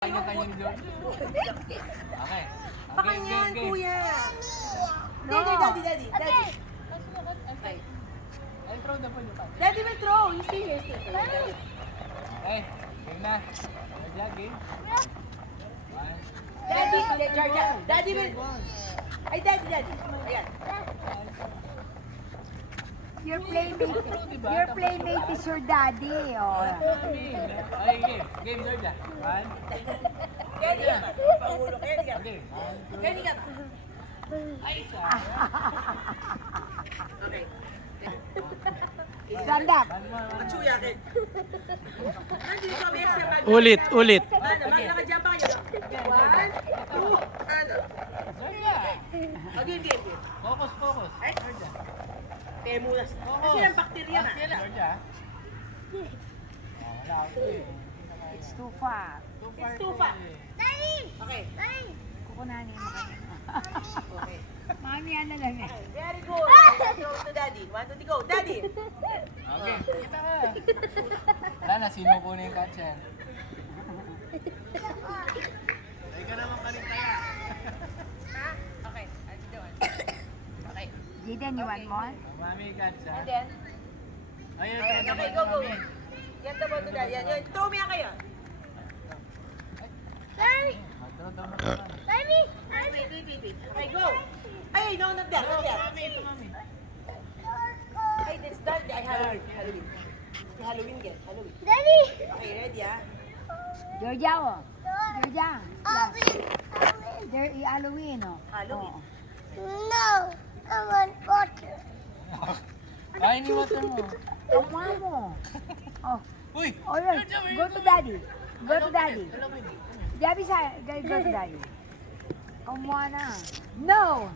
Kanya-kanya ni George. Okay. Baka yan, kuya. No. Daddy. Okay. I'll throw the ball. Daddy will throw. You stay here. Okay. Game na. Georgia, game. One. Georgia. Daddy will... Ay, Daddy. Ayan. Your playmate is your daddy. Oh. Okay, game. Game, Georgia. One. Daddy ka ba? Pangulo ka. Daddy ka ba? Okay. One, two. Daddy ka ba? Ay, isa. Okay. Stand up. One more. Machuya ka. Nandito kami sa mag... Ulit. Ano, maglakad pa kayo. 1, 2, ano? Georgia. Game. Focus. Ay. Georgia. Kaya muna. Kasi ng bakterya na. Georgia. Wala ako eh. It's too far. It's too far. Okay. Kukunanin mo kanya. Okay. Mami, ano lang eh. Very good. Throw to Daddy. 1, 2, 3, go. Daddy. Okay. Kita ka. Wala na, sino ko na yung catcher? Ay ka naman kalintaya. Okay. I'll do it. Okay. Jaden, you want more? Mami catch ha. And then, Ayun, okay, go. Get the ball to Daddy. Yan. Throw me kayo. Daddy. Throw mo. Daddy. Wait. Okay, go. Ay, no, not there. Mami. Ay, that's done. Ay, Halloween. Halloween again. Daddy! Okay, ready ah? Georgia, oh. Georgia. Halloween, oh. Halloween. Ay, iniwasan mo. Kamuha mo. Oh. Uy! Alright, go to daddy. Daddy, go to daddy. Kamuha na. No!